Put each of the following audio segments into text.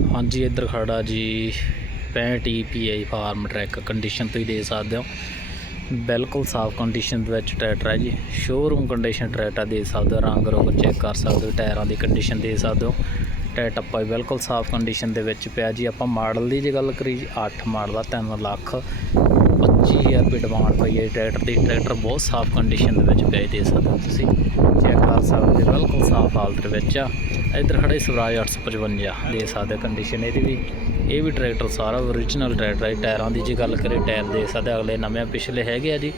ਹਾਂਜੀ, ਇੱਧਰ ਖੜਾ ਜੀ। 65 EPI ਫਾਰਮ ਟਰੈਕ ਕੰਡੀਸ਼ਨ ਤੁਸੀਂ ਦੇ ਸਕਦੇ ਹੋ। ਬਿਲਕੁਲ ਸਾਫ਼ ਕੰਡੀਸ਼ਨ ਦੇ ਵਿੱਚ ਟਰੈਕਟਰ ਹੈ ਜੀ। ਸ਼ੋਰੂਮ ਕੰਡੀਸ਼ਨ ਟਰੈਕਟਰ ਦੇ ਸਕਦੇ ਹੋ। ਰੰਗ ਰੋਗ ਚੈੱਕ ਕਰ ਸਕਦੇ ਹੋ। ਟਾਇਰਾਂ ਦੀ ਕੰਡੀਸ਼ਨ ਦੇ ਸਕਦੇ ਹੋ। ਟਾਇਰ ਟੱਪਾ ਵੀ ਬਿਲਕੁਲ ਸਾਫ਼ ਕੰਡੀਸ਼ਨ ਦੇ ਵਿੱਚ ਪਿਆ ਜੀ। ਆਪਾਂ ਮਾਡਲ ਦੀ ਜੇ ਗੱਲ ਕਰੀ ਜੀ 8 ਮਾਡਲ ਦਾ 3 ਲੱਖ 25000 ਡਿਮਾਂਡ ਪਈ ਹੈ ਟਰੈਕਟਰ ਦੀ ਟਰੈਕਟਰ ਬਹੁਤ ਸਾਫ਼ ਕੰਡੀਸ਼ਨ ਦੇ ਵਿੱਚ ਪਿਆ ਦੇ ਸਕਦੇ ਹੋ ਤੁਸੀਂ। ਚੈੱਕ ਕਰ ਸਕਦੇ ਹੋ, ਬਿਲਕੁਲ ਸਾਫ਼ ਹਾਲਤ ਵਿੱਚ ਆ। ਇੱਧਰ ਖੜਾ ਜੀ ਸਵਰਾਜ 855 ਦੇ ਸਕਦੇ ਕੰਡੀਸ਼ਨ ਇਹਦੀ ਵੀ। ਇਹ ਵੀ ਟਰੈਕਟਰ ਸਾਰਾ ਓਰੀਜਨਲ ਟਰੈਕਟਰ ਹੈ ਟਾਇਰਾਂ ਦੀ ਜੇ ਗੱਲ ਕਰੇ ਟਾਇਰ ਦੇ ਸਕਦੇ ਅਗਲੇ ਨਵੇਂ ਪਿਛਲੇ ਹੈਗੇ ਆ ਜੀ।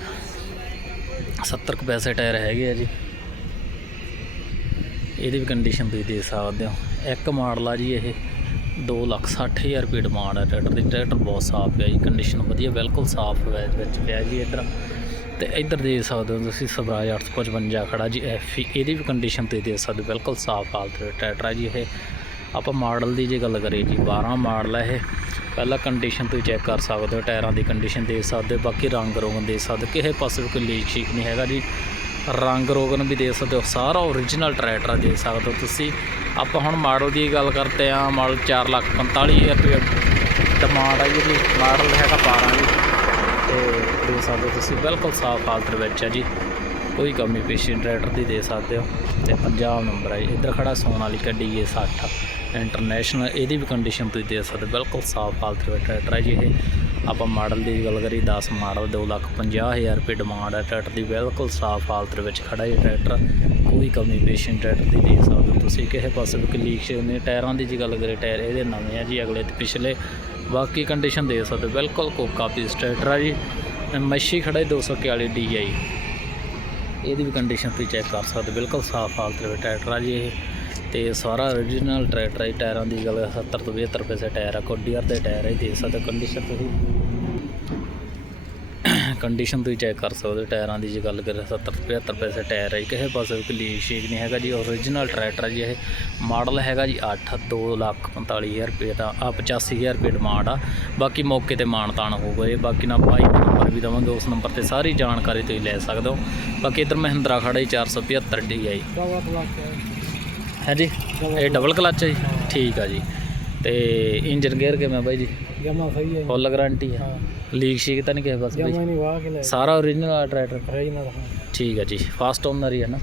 70 ਕੁ ਪੈਸੇ ਟਾਇਰ ਹੈਗੇ ਆ ਜੀ। ਇਹਦੀ ਵੀ ਕੰਡੀਸ਼ਨ ਤੁਸੀਂ ਦੇ ਸਕਦੇ ਹੋ। ਇੱਕ ਮਾਡਲ ਆ ਜੀ ਇਹ। 2 ਲੱਖ 60 ਹਜ਼ਾਰ ਰੁਪਏ ਡਿਮਾਂਡ ਹੈ ਟਰੈਕਟਰ ਦੀ। ਟਰੈਕਟਰ ਬਹੁਤ ਸਾਫ਼ ਪਿਆ ਜੀ ਕੰਡੀਸ਼ਨ ਵਧੀਆ ਬਿਲਕੁਲ ਸਾਫ਼ ਹੈ ਵਿੱਚ ਪਿਆ ਜੀ ਇੱਧਰ। ਤੇ ਇੱਧਰ ਦੇ ਸਕਦੇ ਹੋ ਤੁਸੀਂ ਸਵਰਾਜ 855 ਖੜਾ ਜੀ ਐਫੀ ਇਹਦੀ ਵੀ ਕੰਡੀਸ਼ਨ ਤੇ ਦੇ ਸਕਦੇ ਹੋ, ਬਿਲਕੁਲ ਸਾਫ਼ ਹਾਲਤ ਦੇ ਟਰੈਕਟਰ ਹੈ ਜੀ ਇਹ। ਆਪਾਂ ਮਾਡਲ ਦੀ ਜੇ ਗੱਲ ਕਰੀਏ ਜੀ 12 ਮਾਡਲ ਹੈ ਇਹ। ਪਹਿਲਾਂ ਕੰਡੀਸ਼ਨ ਤੁਸੀਂ ਚੈੱਕ ਕਰ ਸਕਦੇ ਹੋ ਟਾਇਰਾਂ ਦੀ ਕੰਡੀਸ਼ਨ ਦੇ ਸਕਦੇ ਹੋ ਬਾਕੀ ਰੰਗ ਰੋਗਨ ਦੇ ਸਕਦੇ ਕਿਸੇ ਪਾਸੇ ਵੀ ਕੋਈ ਲੀਕ ਸ਼ੀਕ ਨਹੀਂ ਹੈਗਾ ਜੀ। ਰੰਗ ਰੋਗਨ ਵੀ ਦੇ ਸਕਦੇ ਹੋ, ਸਾਰਾ ਓਰੀਜਨਲ ਟਰੈਕਟਰ ਦੇ ਸਕਦੇ ਹੋ ਤੁਸੀਂ। ਆਪਾਂ ਹੁਣ ਮਾਡਲ ਦੀ ਗੱਲ ਕਰਦੇ ਆ ਮਾਡਲ 4 ਲੱਖ 45000 ਰੁਪਏ ਡਿਮਾਂਡ ਆ ਜੀ ਮਾਡਲ ਹੈਗਾ 12 ਜੀ ਤੇ ਦੇ ਸਕਦੇ ਹੋ ਤੁਸੀਂ, ਬਿਲਕੁਲ ਸਾਫ਼ ਹਾਲਤ ਵਿੱਚ ਹੈ ਜੀ। ਕੋਈ ਕਮੀ ਪੇਸ਼ੀ ਟਰੈਕਟਰ ਦੀ ਦੇ ਸਕਦੇ ਹੋ। ਤੇ ਪੰਜਾਬ ਨੰਬਰ ਹੈ ਜੀ। ਇੱਧਰ ਖੜਾ ਗੱਡੀ ਡੀਏ 60 ਇੰਟਰਨੈਸ਼ਨਲ ਇਹਦੀ ਵੀ ਕੰਡੀਸ਼ਨ ਤੁਸੀਂ ਦੇ ਸਕਦੇ ਬਿਲਕੁਲ ਸਾਫ਼ ਹਾਲਤ ਵਿੱਚ ਟਰੈਕਟਰ ਹੈ ਜੀ ਇਹ। ਆਪਾਂ ਮਾਡਲ ਦੀ ਗੱਲ ਕਰੀ 10 ਮਾਡਲ 2 ਲੱਖ 50 ਹਜ਼ਾਰ ਰੁਪਏ ਡਿਮਾਂਡ ਹੈ ਟਰੈਕਟਰ ਦੀ, ਬਿਲਕੁਲ ਸਾਫ਼ ਹਾਲਤ ਵਿੱਚ ਖੜਾ ਹੈ ਟਰੈਕਟਰ। ਕੋਈ ਕਮੀ ਪੇਸ਼ੀ ਟਰੈਕਟਰ ਦੀ ਦੇਖ ਸਕਦੇ ਹੋ ਤੁਸੀਂ, ਕਿਸੇ ਪਾਸੇ ਵੀ ਲੀਕ ਨੇ ਟਾਇਰਾਂ ਦੀ ਜੀ ਗੱਲ ਕਰੇ ਟਾਇਰ ਇਹਦੇ ਨਵੇਂ ਆ ਜੀ, ਅਗਲੇ ਤੇ ਪਿਛਲੇ। ਬਾਕੀ ਕੰਡੀਸ਼ਨ ਦੇ ਸਕਦੇ ਬਿਲਕੁਲ ਕੋਕਾ ਪੀਸ ਟਰੈਕਟਰ ਆ ਜੀ। ਮੱਛੀ ਖੜਾ ਹੈ 241 DI ਇਹਦੀ ਵੀ ਕੰਡੀਸ਼ਨ ਤੁਸੀਂ ਚੈੱਕ ਕਰ ਸਕਦੇ ਬਿਲਕੁਲ ਸਾਫ਼ ਹਾਲਤ ਦੇ ਵਿੱਚ ਟਰੈਕਟਰ ਆ ਜੀ ਇਹ। ਤੇ ਸਾਰਾ origignal ਟਰੈਕਟਰ ਹੈ ਜੀ। ਟਾਇਰਾਂ ਦੀ ਗੱਲ 70 ਤੋਂ 75 ਰੁਪਏ ਸੇ ਟਾਇਰ ਆ ਕੋਡੀਅਰ ਦੇ ਟਾਇਰ ਹੈ ਜੀ, ਦੇਖ ਸਕਦੇ ਕੰਡੀਸ਼ਨ ਤੁਸੀਂ ਕੰਡੀਸ਼ਨ ਤੁਸੀਂ ਚੈੱਕ ਕਰ ਸਕਦੇ ਹੋ ਟਾਇਰਾਂ ਦੀ ਜੇ ਗੱਲ ਕਰੇ 70 ਤੋਂ 75 ਰੁਪਏ ਟਾਇਰ ਹੈ ਜੀ। ਕਿਸੇ ਪਾਸੇ ਵੀ ਕੋਈ ਲੀਕ ਸ਼ੀਕ ਨਹੀਂ ਹੈਗਾ ਜੀ origignal ਟਰੈਕਟਰ ਹੈ ਜੀ ਇਹ ਮਾਡਲ ਹੈਗਾ ਜੀ 8 2 ਲੱਖ 45000 ਰੁਪਏ ਦਾ ਆ 85000 ਰੁਪਏ ਡਿਮਾਂਡ ਆ ਬਾਕੀ ਮੌਕੇ ਤੇ ਮਾਣ ਤਾਣ ਹੋਊਗਾ ਇਹ ਬਾਕੀ ਨਾ ਬਾਈ ਦਾ ਨੰਬਰ ਵੀ ਦਵਾਂਗੇ ਉਸ ਨੰਬਰ ਤੇ ਸਾਰੀ ਜਾਣਕਾਰੀ ਤੁਸੀਂ ਲੈ ਸਕਦੇ ਹੋ ਬਾਕੀ ਇਧਰ ਮਹਿੰਦਰਾ ਖੜਾ ਜੀ 475 DI ਹੈ ਜੀ ਇਹ ਡਬਲ ਕਲਚ ਹੈ ਜੀ। ਠੀਕ ਆ ਜੀ। ਤੇ ਇੰਜਨ ਗੇਅਰ ਕਿਵੇਂ ਬਾਈ ਜੀ? ਜਮਾ ਸਹੀ ਹੈ ਫੁੱਲ ਗਾਰੰਟੀ ਹੈ। ਲੀਕ ਸ਼ੀਕ ਤਾਂ ਨਹੀਂ ਕਿਸੇ ਪਾਸੇ ਜਮਾ ਨਹੀਂ ਵਾਹ ਕੇ ਲੈ ਸਾਰਾ origignal ਟਰੈਕਟਰ ਰਹੀ ਨਾ ਠੀਕ ਹੈ ਜੀ। ਫਾਸਟ ਓਨਰ ਹੀ ਹੈ ਨਾ?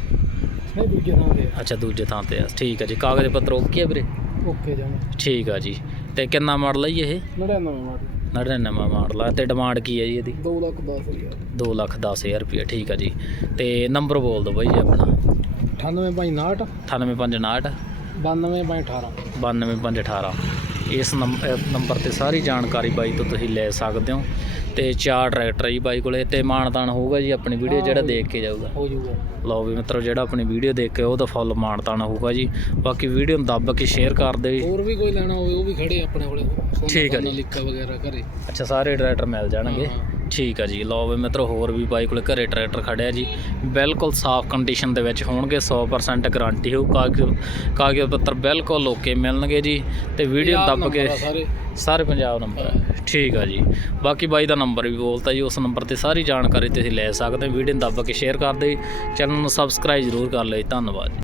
ਨਹੀਂ ਦੂਜੇ ਥਾਂ ਤੇ ਅੱਛਾ ਦੂਜੇ ਥਾਂ ਤੇ ਆ। ਠੀਕ ਹੈ ਜੀ। ਕਾਗਜ਼ ਪੱਤਰ ਓਕੇ ਆ ਵੀਰੇ? ਓਕੇ ਜਮਾ। ਠੀਕ ਆ ਜੀ। ਤੇ ਕਿੰਨਾ ਮਾਡਲ ਹੈ ਜੀ ਇਹ? 99 ਮਾਡਲ। 99 ਮਾਡਲ ਆ। ਤੇ ਡਿਮਾਂਡ ਕੀ ਹੈ ਜੀ ਇਹਦੀ? 2 ਲੱਖ 10 ਹਜ਼ਾਰ। 2 ਲੱਖ 10000 ਰੁਪਏ ਠੀਕ ਆ ਜੀ। ਤੇ ਨੰਬਰ ਬੋਲ ਦਿਓ ਬਾਈ ਜੀ ਆਪਣਾ। 98 ਬਾਈ 59 98559 92 ਬਾਈ 18 92518 ਇਸ ਨੰਬਰ ਤੇ ਸਾਰੀ ਜਾਣਕਾਰੀ ਬਾਈ ਤੋਂ ਤੁਸੀਂ ਲੈ ਸਕਦੇ ਹੋ ਤੇ ਚਾਰ ਟਰੈਕਟਰ ਜੀ ਬਾਈ ਕੋਲੇ ਤੇ ਮਾਨਤਾਨ ਹੋਊਗਾ ਜੀ ਆਪਣੀ ਵੀਡੀਓ ਜਿਹੜਾ ਦੇਖ ਕੇ ਜਾਊਗਾ। ਹੋ ਜਾਊਗਾ ਲਓ ਵੀ ਮਿੱਤਰੋ ਜਿਹੜਾ ਆਪਣੀ ਵੀਡੀਓ ਦੇਖ ਕੇ ਉਹਦਾ ਫੁੱਲ ਮਾਨਤਾਨ ਹੋਊਗਾ ਜੀ। ਬਾਕੀ ਵੀਡੀਓ ਨੂੰ ਦੱਬ ਕੇ ਸ਼ੇਅਰ ਕਰ ਦਿਓ ਜੀ। ਹੋਰ ਵੀ ਕੋਈ ਲੈਣਾ ਹੋਵੇ ਉਹ ਵੀ ਖੜੇ ਆਪਣੇ ਕੋਲੇ। ਠੀਕ ਹੈ ਜੀ। ਲਿੱਕਾ ਵਗੈਰਾ ਘਰੇ। ਅੱਛਾ ਸਾਰੇ ਟਰੈਕਟਰ ਮਿਲ ਜਾਣਗੇ। ਠੀਕ ਆ ਜੀ। ਲਓ ਵੀ ਮਿੱਤਰੋ ਹੋਰ ਵੀ ਬਾਈ ਕੋਲੇ ਘਰੇ ਟਰੈਕਟਰ ਖੜਿਆ ਜੀ। ਬਿਲਕੁਲ ਸਾਫ਼ ਕੰਡੀਸ਼ਨ ਦੇ ਵਿੱਚ ਹੋਣਗੇ 100% ਗਾਰੰਟੀ ਹੋਊ। ਕਾਗਜ਼ ਕਾਗਜ਼ ਪੱਤਰ ਬਿਲਕੁਲ ਓਕੇ ਮਿਲਣਗੇ ਜੀ। ਤੇ ਵੀਡੀਓ ਦੱਬ ਕੇ ਸਾਰੇ। ਪੰਜਾਬ ਨੰਬਰ ਹੈ। ਠੀਕ ਆ ਜੀ। ਬਾਕੀ ਬਾਈ ਦਾ ਨੰਬਰ ਵੀ ਬੋਲਤਾ ਜੀ ਉਸ ਨੰਬਰ ਤੇ ਸਾਰੀ ਜਾਣਕਾਰੀ ਤੁਸੀਂ ਲੈ ਸਕਦੇ ਹੋ। ਵੀਡੀਓ ਦੱਬ ਕੇ ਸ਼ੇਅਰ ਕਰ ਦਿਓ ਚੈਨਲ ਨੂੰ ਸਬਸਕ੍ਰਾਈਬ ਜ਼ਰੂਰ ਕਰ ਜੀ। ਧੰਨਵਾਦ।